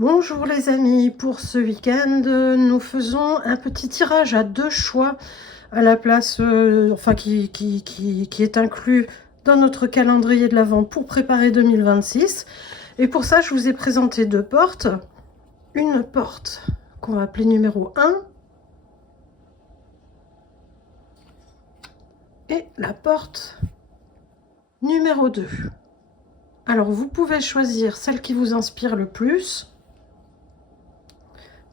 Bonjour les amis, pour ce week-end, nous faisons un petit tirage à 2 choix à la place, enfin qui est inclus dans notre calendrier de l'Avent pour préparer 2026. Et pour ça, je vous ai présenté 2 portes. Une porte qu'on va appeler numéro 1 et la porte numéro 2. Alors vous pouvez choisir celle qui vous inspire le plus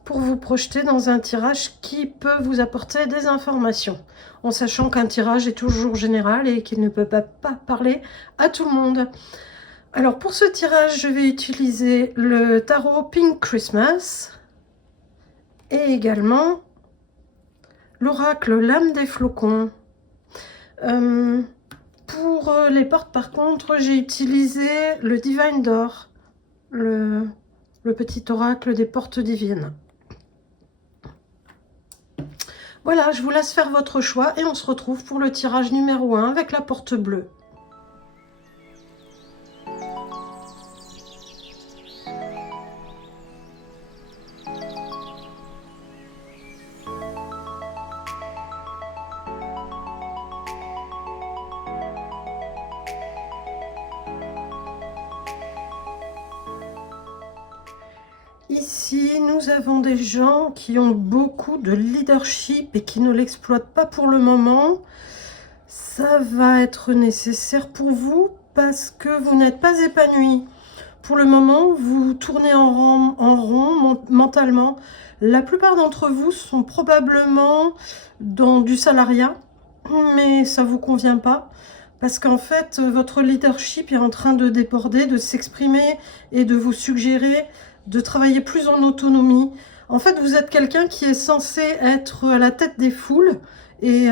pour vous projeter dans un tirage qui peut vous apporter des informations, en sachant qu'un tirage est toujours général et qu'il ne peut pas parler à tout le monde. Alors pour ce tirage, je vais utiliser le tarot Pink Christmas et également l'oracle L'âme des flocons. Pour les portes, par contre, j'ai utilisé le Divine Door, le petit oracle des portes divines. Voilà, je vous laisse faire votre choix et on se retrouve pour le tirage numéro 1 avec la porte bleue. Ici, nous avons des gens qui ont beaucoup de leadership et qui ne l'exploitent pas pour le moment. Ça va être nécessaire pour vous parce que vous n'êtes pas épanoui. Pour le moment, vous tournez en rond mentalement. La plupart d'entre vous sont probablement dans du salariat, mais ça ne vous convient pas. Parce qu'en fait, votre leadership est en train de déborder, de s'exprimer et de vous suggérer de travailler plus en autonomie. En fait, vous êtes quelqu'un qui est censé être à la tête des foules et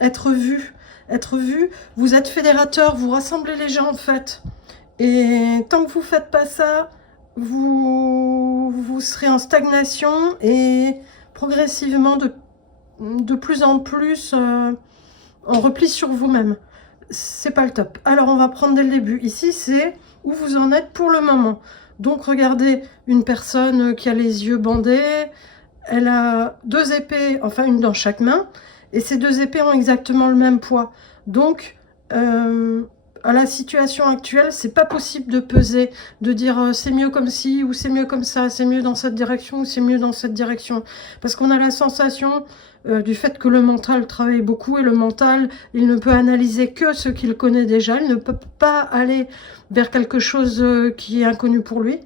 être vu. Être vu, vous êtes fédérateur, vous rassemblez les gens en fait. Et tant que vous ne faites pas ça, vous serez en stagnation et progressivement de plus en plus en repli sur vous-même. C'est pas le top. Alors on va prendre dès le début. Ici, c'est où vous en êtes pour le moment. Donc regardez une personne qui a les yeux bandés, elle a 2 épées, enfin une dans chaque main, et ces 2 épées ont exactement le même poids. Donc à la situation actuelle, c'est pas possible de peser, de dire c'est mieux comme ci ou c'est mieux comme ça, c'est mieux dans cette direction ou c'est mieux dans cette direction. Parce qu'on a la sensation du fait que le mental travaille beaucoup et le mental, il ne peut analyser que ce qu'il connaît déjà, il ne peut pas aller vers quelque chose qui est inconnu pour lui.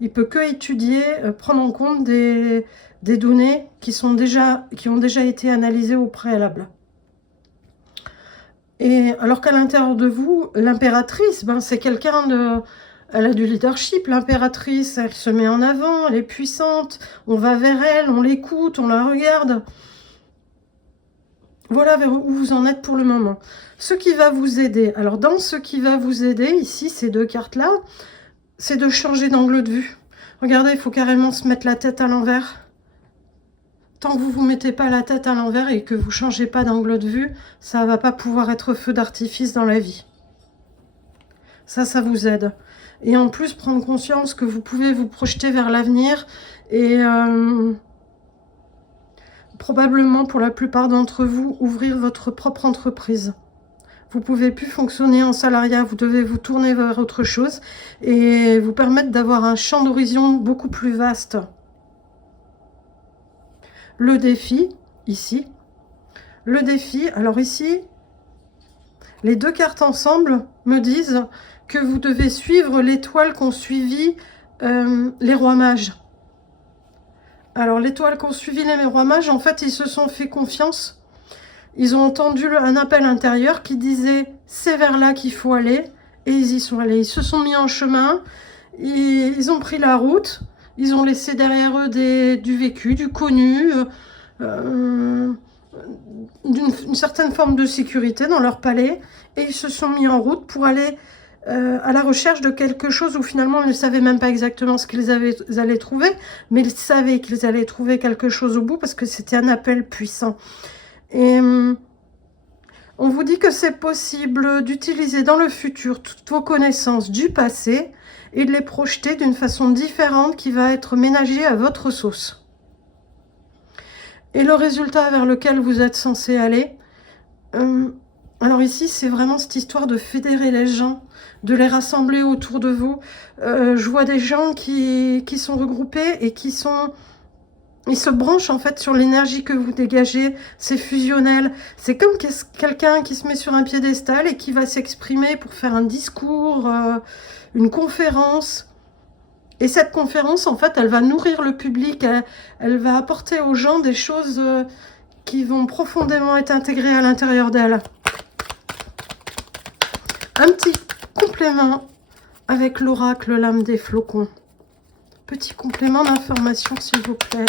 Il peut que étudier, prendre en compte des données qui ont déjà été analysées au préalable. Et alors qu'à l'intérieur de vous, l'impératrice, c'est quelqu'un de... Elle a du leadership, l'impératrice, elle se met en avant, elle est puissante, on va vers elle, on l'écoute, on la regarde. Voilà vers où vous en êtes pour le moment. Ce qui va vous aider, alors dans ce qui va vous aider, ici, ces 2 cartes-là, c'est de changer d'angle de vue. Regardez, il faut carrément se mettre la tête à l'envers. Tant que vous ne vous mettez pas la tête à l'envers et que vous ne changez pas d'angle de vue, ça ne va pas pouvoir être feu d'artifice dans la vie. Ça vous aide. Et en plus, prendre conscience que vous pouvez vous projeter vers l'avenir et probablement pour la plupart d'entre vous, ouvrir votre propre entreprise. Vous ne pouvez plus fonctionner en salariat, vous devez vous tourner vers autre chose et vous permettre d'avoir un champ d'horizon beaucoup plus vaste. Le défi, ici. Le défi, alors ici, les 2 cartes ensemble me disent que vous devez suivre l'étoile qu'ont suivi les rois mages. Alors, l'étoile qu'ont suivi les rois mages, en fait, ils se sont fait confiance. Ils ont entendu un appel intérieur qui disait « c'est vers là qu'il faut aller ». Et ils y sont allés. Ils se sont mis en chemin, ils ont pris la route, ils ont laissé derrière eux du vécu, du connu, une certaine forme de sécurité dans leur palais. Et ils se sont mis en route pour aller à la recherche de quelque chose où finalement ils ne savaient même pas exactement ce qu'ils allaient trouver, mais ils savaient qu'ils allaient trouver quelque chose au bout parce que c'était un appel puissant. Et on vous dit que c'est possible d'utiliser dans le futur toutes vos connaissances du passé et de les projeter d'une façon différente qui va être ménagée à votre sauce. Et le résultat vers lequel vous êtes censé aller, alors ici, c'est vraiment cette histoire de fédérer les gens, de les rassembler autour de vous. Je vois des gens qui sont regroupés et ils se branchent en fait sur l'énergie que vous dégagez. C'est fusionnel. C'est comme quelqu'un qui se met sur un piédestal et qui va s'exprimer pour faire un discours, une conférence. Et cette conférence, en fait, elle va nourrir le public. Elle va apporter aux gens des choses qui vont profondément être intégrées à l'intérieur d'elle. Un petit complément avec l'oracle Lame des Flocons. Petit complément d'information, s'il vous plaît.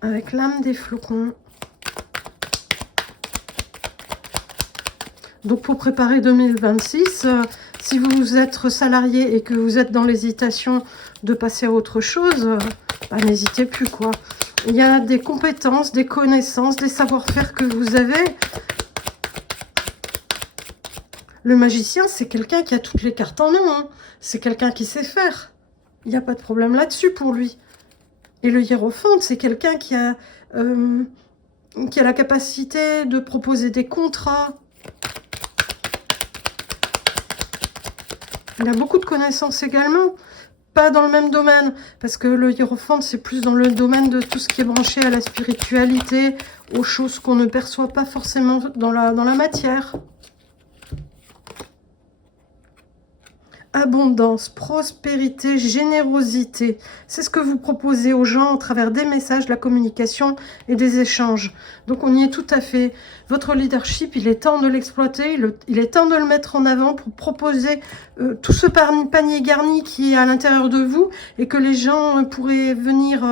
Avec Lame des Flocons. Donc, pour préparer 2026, si vous êtes salarié et que vous êtes dans l'hésitation de passer à autre chose, bah, n'hésitez plus, quoi. Il y a des compétences, des connaissances, des savoir-faire que vous avez. Le magicien, c'est quelqu'un qui a toutes les cartes en main. Hein. C'est quelqu'un qui sait faire. Il n'y a pas de problème là-dessus pour lui. Et le hiérophante, c'est quelqu'un qui a la capacité de proposer des contrats. Il a beaucoup de connaissances également. Pas dans le même domaine, parce que le hiérophante, c'est plus dans le domaine de tout ce qui est branché à la spiritualité, aux choses qu'on ne perçoit pas forcément dans la matière. Abondance, prospérité, générosité. C'est ce que vous proposez aux gens au travers des messages, de la communication et des échanges. Donc on y est tout à fait. Votre leadership, il est temps de l'exploiter, il est temps de le mettre en avant pour proposer tout ce panier garni qui est à l'intérieur de vous et que les gens pourraient venir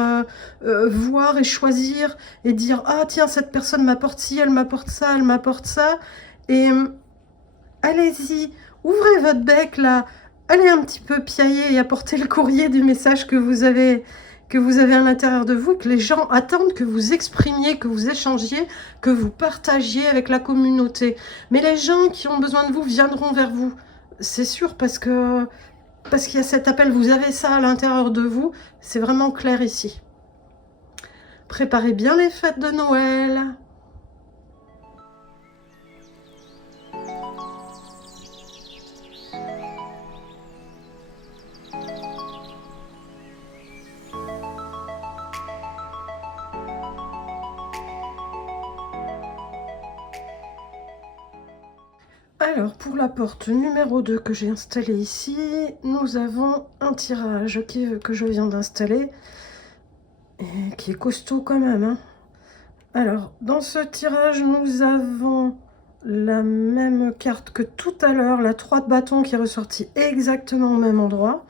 voir et choisir et dire « Ah tiens, cette personne m'apporte ci, elle m'apporte ça, elle m'apporte ça. » Et allez-y, ouvrez votre bec là. Allez un petit peu piailler et apporter le courrier du message que vous avez à l'intérieur de vous, que les gens attendent que vous exprimiez, que vous échangiez, que vous partagiez avec la communauté. Mais les gens qui ont besoin de vous viendront vers vous. C'est sûr, parce qu'il y a cet appel, vous avez ça à l'intérieur de vous. C'est vraiment clair ici. Préparez bien les fêtes de Noël. Alors, pour la porte numéro 2 que j'ai installée ici, nous avons un tirage que je viens d'installer, et qui est costaud quand même. Hein. Alors, dans ce tirage, nous avons la même carte que tout à l'heure, la 3 de bâton qui est ressortie exactement au même endroit.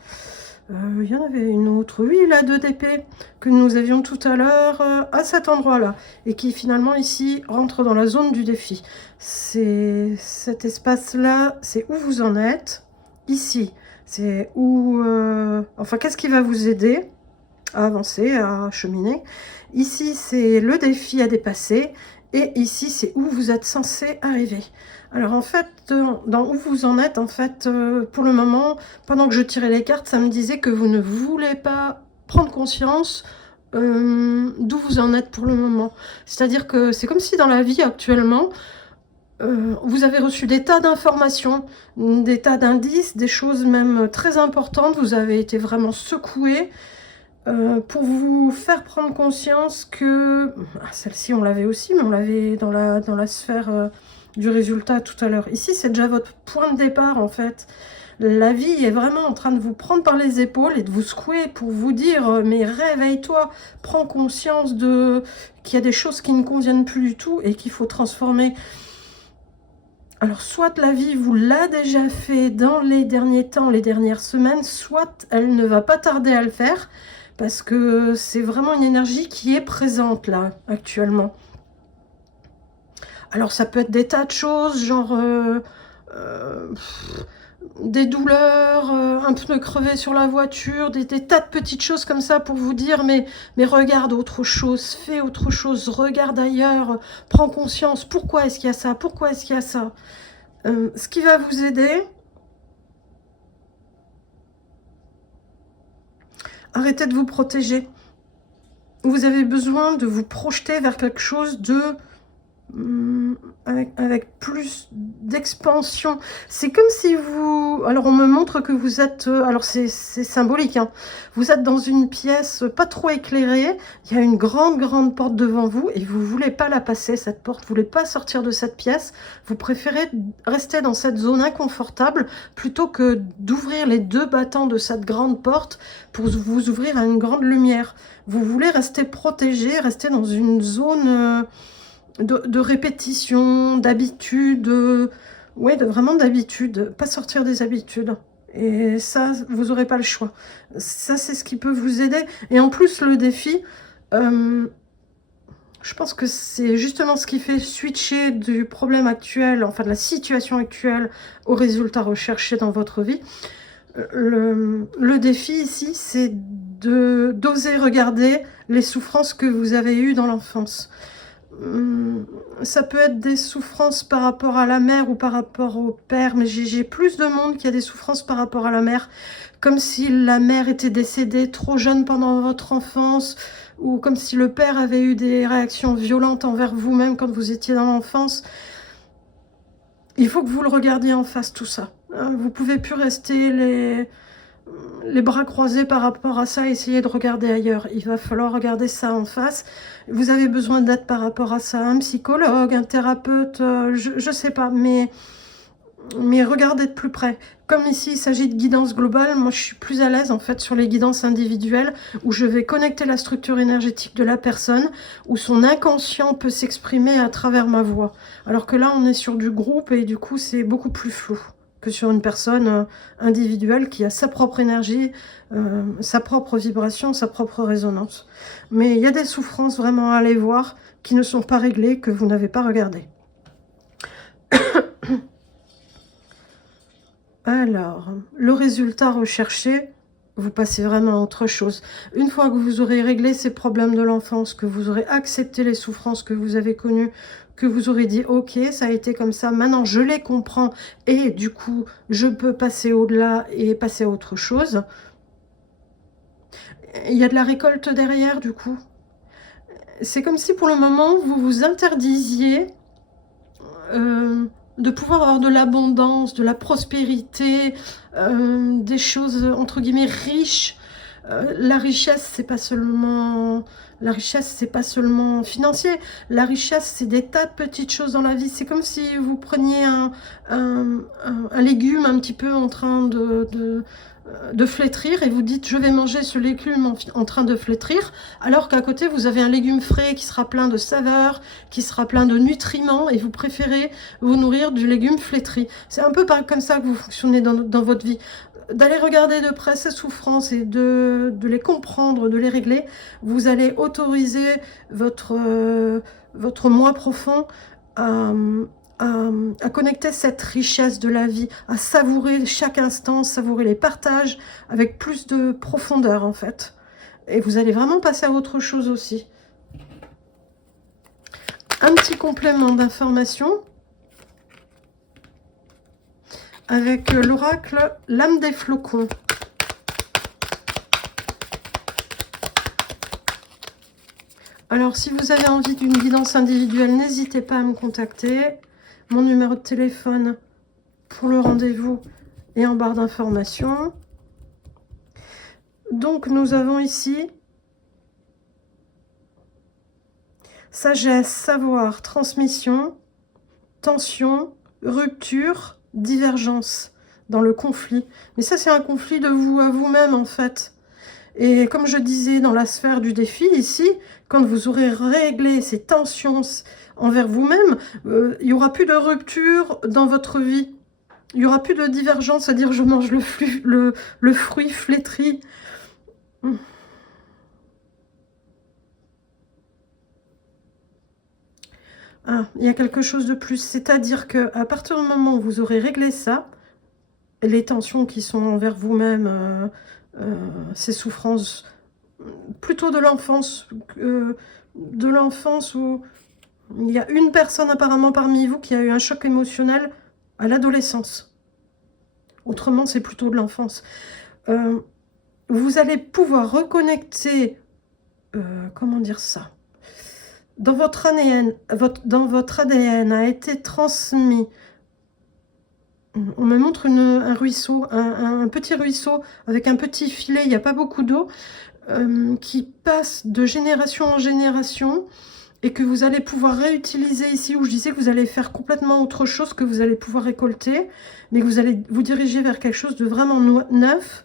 Il y en avait une autre, oui, la 2 d'épée que nous avions tout à l'heure à cet endroit-là et qui finalement ici rentre dans la zone du défi. C'est cet espace-là, c'est où vous en êtes. Ici, c'est où... enfin, qu'est-ce qui va vous aider à avancer, à cheminer. Ici, c'est le défi à dépasser. Et ici, c'est où vous êtes censé arriver. Alors, en fait, dans où vous en êtes, en fait, pour le moment, pendant que je tirais les cartes, ça me disait que vous ne voulez pas prendre conscience d'où vous en êtes pour le moment. C'est-à-dire que c'est comme si dans la vie actuellement, vous avez reçu des tas d'informations, des tas d'indices, des choses même très importantes. Vous avez été vraiment secoué. Pour vous faire prendre conscience que... Celle-ci, on l'avait aussi, mais on l'avait dans la sphère du résultat tout à l'heure. Ici, c'est déjà votre point de départ, en fait. La vie est vraiment en train de vous prendre par les épaules et de vous secouer pour vous dire « Mais réveille-toi, prends conscience qu'il y a des choses qui ne conviennent plus du tout et qu'il faut transformer. » Alors, soit la vie vous l'a déjà fait dans les derniers temps, les dernières semaines, soit elle ne va pas tarder à le faire. Parce que c'est vraiment une énergie qui est présente là, actuellement. Alors ça peut être des tas de choses, genre des douleurs, un pneu crevé sur la voiture, des tas de petites choses comme ça pour vous dire mais regarde autre chose, fais autre chose, regarde ailleurs, prends conscience, pourquoi est-ce qu'il y a ça, pourquoi est-ce qu'il y a ça. Ce qui va vous aider... Arrêtez de vous protéger. Vous avez besoin de vous projeter vers quelque chose de... avec plus d'expansion. C'est comme si vous... Alors, on me montre que vous êtes... alors, c'est symbolique, hein. Vous êtes dans une pièce pas trop éclairée. Il y a une grande porte devant vous et vous voulez pas la passer, cette porte. Vous voulez pas sortir de cette pièce. Vous préférez rester dans cette zone inconfortable plutôt que d'ouvrir les 2 battants de cette grande porte pour vous ouvrir à une grande lumière. Vous voulez rester protégé, rester dans une zone... de répétition, d'habitude, ouais, vraiment d'habitude, pas sortir des habitudes. Et ça, vous n'aurez pas le choix. Ça, c'est ce qui peut vous aider. Et en plus, le défi, je pense que c'est justement ce qui fait switcher du problème actuel, enfin de la situation actuelle, au résultat recherché dans votre vie. Le défi ici, c'est d'oser regarder les souffrances que vous avez eues dans l'enfance. Ça peut être des souffrances par rapport à la mère ou par rapport au père, mais j'ai plus de monde qui a des souffrances par rapport à la mère, comme si la mère était décédée trop jeune pendant votre enfance, ou comme si le père avait eu des réactions violentes envers vous-même quand vous étiez dans l'enfance. Il faut que vous le regardiez en face, tout ça. Vous pouvez plus rester les bras croisés par rapport à ça, essayer de regarder ailleurs. Il va falloir regarder ça en face. Vous avez besoin d'aide par rapport à ça, un psychologue, un thérapeute, je sais pas, mais regardez de plus près. Comme ici, il s'agit de guidance globale, moi je suis plus à l'aise en fait sur les guidances individuelles, où je vais connecter la structure énergétique de la personne, où son inconscient peut s'exprimer à travers ma voix. Alors que là, on est sur du groupe et du coup, c'est beaucoup plus flou que sur une personne individuelle qui a sa propre énergie, sa propre vibration, sa propre résonance. Mais il y a des souffrances vraiment à aller voir qui ne sont pas réglées, que vous n'avez pas regardées. Alors, le résultat recherché, vous passez vraiment à autre chose. Une fois que vous aurez réglé ces problèmes de l'enfance, que vous aurez accepté les souffrances que vous avez connues, que vous aurez dit, ok, ça a été comme ça, maintenant je les comprends, et du coup, je peux passer au-delà et passer à autre chose. Il y a de la récolte derrière, du coup. C'est comme si pour le moment, vous vous interdisiez de pouvoir avoir de l'abondance, de la prospérité, des choses entre guillemets riches. La richesse, c'est pas seulement financier. La richesse, c'est des tas de petites choses dans la vie. C'est comme si vous preniez un légume un petit peu en train de flétrir et vous dites je vais manger ce légume en train de flétrir, alors qu'à côté vous avez un légume frais qui sera plein de saveurs, qui sera plein de nutriments, et vous préférez vous nourrir du légume flétri. C'est un peu comme ça que vous fonctionnez dans votre vie. D'aller regarder de près ces souffrances et de les comprendre, de les régler, vous allez autoriser votre moi profond à connecter cette richesse de la vie, à savourer chaque instant, savourer les partages avec plus de profondeur en fait. Et vous allez vraiment passer à autre chose aussi. Un petit complément d'information avec l'oracle L'âme des flocons. Alors, si vous avez envie d'une guidance individuelle, n'hésitez pas à me contacter. Mon numéro de téléphone pour le rendez-vous est en barre d'informations. Donc, nous avons ici sagesse, savoir, transmission, tension, rupture, divergence dans le conflit. Mais ça, c'est un conflit de vous à vous-même, en fait. Et comme je disais dans la sphère du défi, ici, quand vous aurez réglé ces tensions envers vous-même, il n'y aura plus de rupture dans votre vie. Il n'y aura plus de divergence, c'est-à-dire je mange le fruit flétri. Ah, il y a quelque chose de plus, c'est-à-dire qu'à partir du moment où vous aurez réglé ça, les tensions qui sont envers vous-même, ces souffrances, plutôt de l'enfance où il y a une personne apparemment parmi vous qui a eu un choc émotionnel à l'adolescence. Autrement, c'est plutôt de l'enfance. vous allez pouvoir reconnecter, comment dire ça? Dans votre ADN a été transmis, on me montre un ruisseau, un petit ruisseau avec un petit filet, il n'y a pas beaucoup d'eau, qui passe de génération en génération et que vous allez pouvoir réutiliser ici, où je disais que vous allez faire complètement autre chose, que vous allez pouvoir récolter, mais que vous allez vous diriger vers quelque chose de vraiment neuf.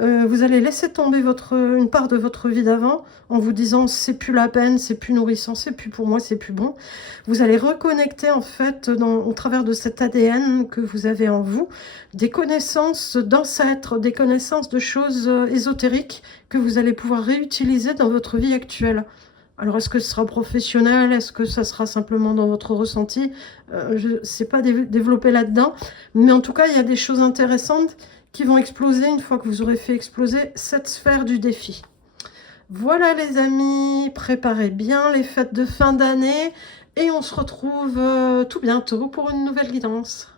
Vous allez laisser tomber une part de votre vie d'avant en vous disant c'est plus la peine, c'est plus nourrissant, c'est plus pour moi, c'est plus bon. Vous allez reconnecter en fait au travers de cet ADN que vous avez en vous des connaissances d'ancêtres, des connaissances de choses ésotériques que vous allez pouvoir réutiliser dans votre vie actuelle. Alors, est-ce que ce sera professionnel? Est-ce que ça sera simplement dans votre ressenti? Je ne sais pas développer là-dedans. Mais en tout cas, il y a des choses intéressantes qui vont exploser une fois que vous aurez fait exploser cette sphère du défi. Voilà les amis, préparez bien les fêtes de fin d'année et on se retrouve tout bientôt pour une nouvelle guidance.